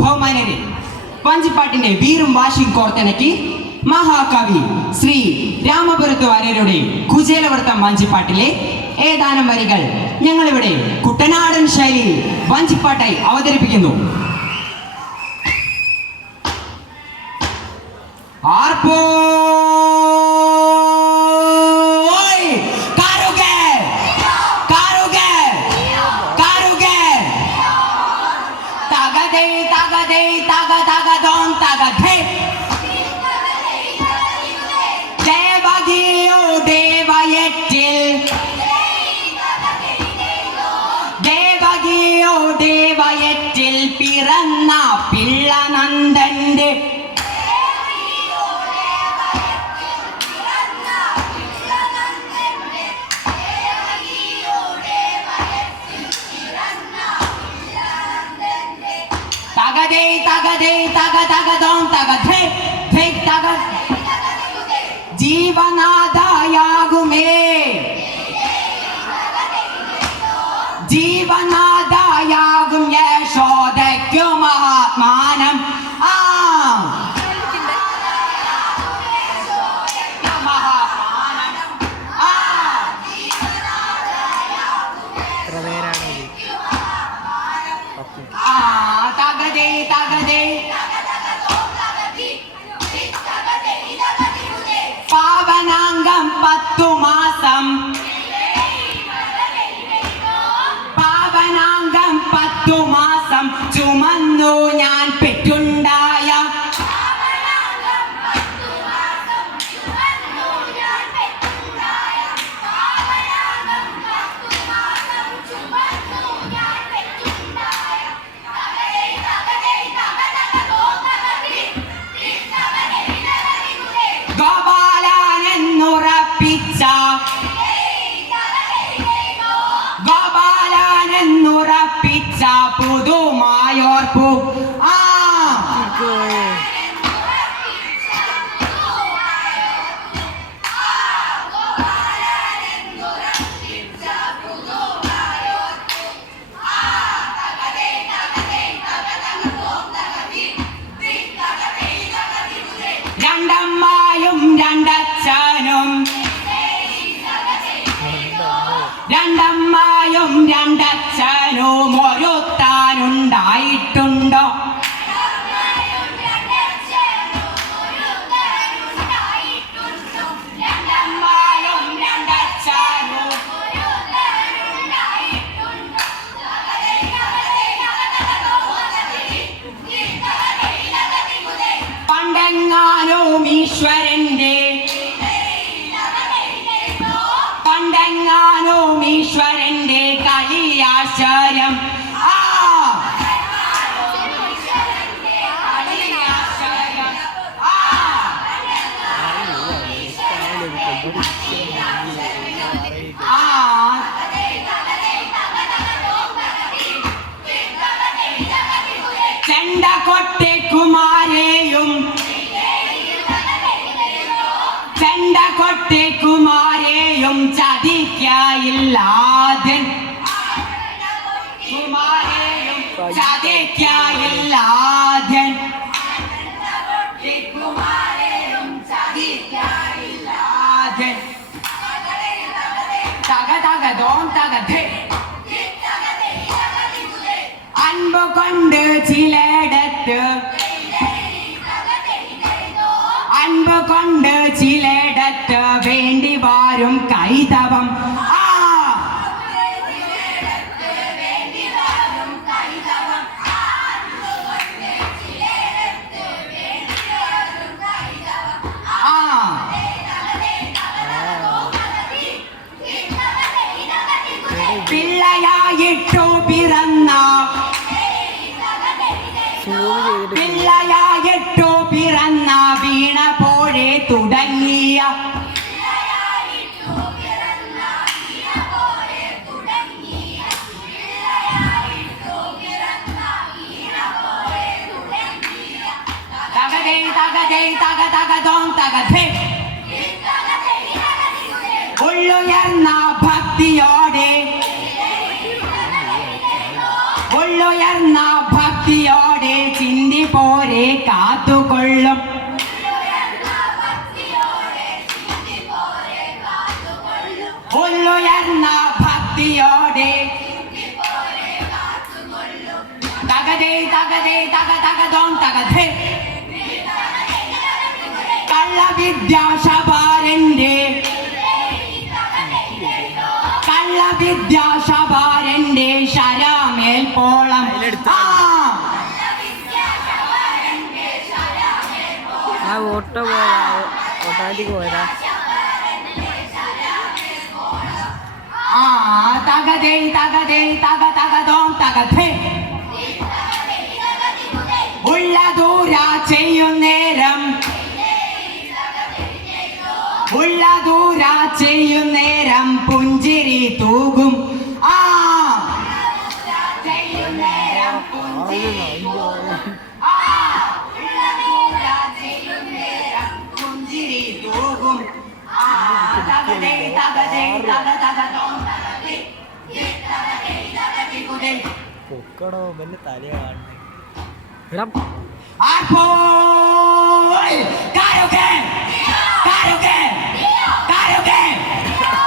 ബഹുമാനരെ, വഞ്ചിപ്പാട്ടിന്റെ വീറും വാശിയും കോർത്തിണക്കി മഹാകവി ശ്രീ രാമപുരത്ത് വാര്യരുടെ കുചേലവൃത്തം വഞ്ചിപ്പാട്ടിലെ ഏതാനും വരികൾ ഞങ്ങളിവിടെ കുട്ടനാടൻ ശൈലിയിൽ വഞ്ചിപ്പാട്ടായി അവതരിപ്പിക്കുന്നു. ആർപ്പോ ദേവയറ്റിൽ പിറന്ന പിള്ള നന്ദന്റെ തകതേ തകതേ തക തകതോം തകധേ ധേ തക ജീവനാദായാകുമേ ജീവനാദായാകും യശോദയ്ക്കു മഹാത്മാനം തകതേ തകതേ പാവനാംഗം 10 മാസം പാവനാംഗം 10 മാസം ചുമന്നു ഞാൻ പെറ്റുണ്ടായ ഗോപാലനെന്നുറപ്പിച്ച പുതുമായോർപ്പു രണ്ടമ്മയും രണ്ടച്ഛനും രണ്ടമ്മയും രണ്ടച്ഛനും ഒരുത്താനുണ്ടായിട്ടുണ്ടോ രണ്ടമ്മയും രണ്ടച്ഛനും പണ്ടെങ്ങാനും ഈശ്വരന്റെ പണ്ടെങ്ങാനും ഈശ്വരന്റെ കളിയാശ്ചര്യം ചെണ്ടകൊട്ടേക്കുമാരെയും ചെണ്ടകൊട്ടേക്കുമാരെയും ചതിക്കായില്ലാതൻ കുമാരെയും ചതിക്കായില്ലാതൻ തക തക ദോം തകധേ അൻപ് കൊണ്ട് ചിലയിടത്ത് അൻപ് കൊണ്ട് ചിലയിടത്ത് വേണ്ടി വാരും കൈതവം പിള്ളയായിട്ടു പിറന്ന പിള്ളയായിട്ടു പിറന്ന വീണ പോഴെ തുടങ്ങിയ തകതേ തകതേ തക തകതോം തകധേ ഉള്ളുയർന്ന ഭക്തിയോടെ ഉള്ളുയർന്ന ഭക്തിയോടെ പോരെ കാത്തുകൊള്ളും ഉള്ളുയർന്ന ഭക്തിയോടെ തകതേ തകതേ തക തകതോം തകതേ കള്ളവിദ്യാശപാരന്റെ കള്ളവിദ്യാശപാരന്റെ ശരാമേൽ പോളം ഓട്ടോ പോയതാ ഓട്ടോമാറ്റിക് പോയതാ തകതേ തകതേ തക തകതോം തകതേ ഉള്ളതൂര ചെയ്യുന്നേരം ഉള്ളതൂര ചെയ്യുന്നേരം പുഞ്ചിരി തൂകും പുഞ്ചിരി തൂകും തകതേ തകതേ തക തകതോം പൊക്കടോ വലിയ തലയാണ് ആർപ്പോയ്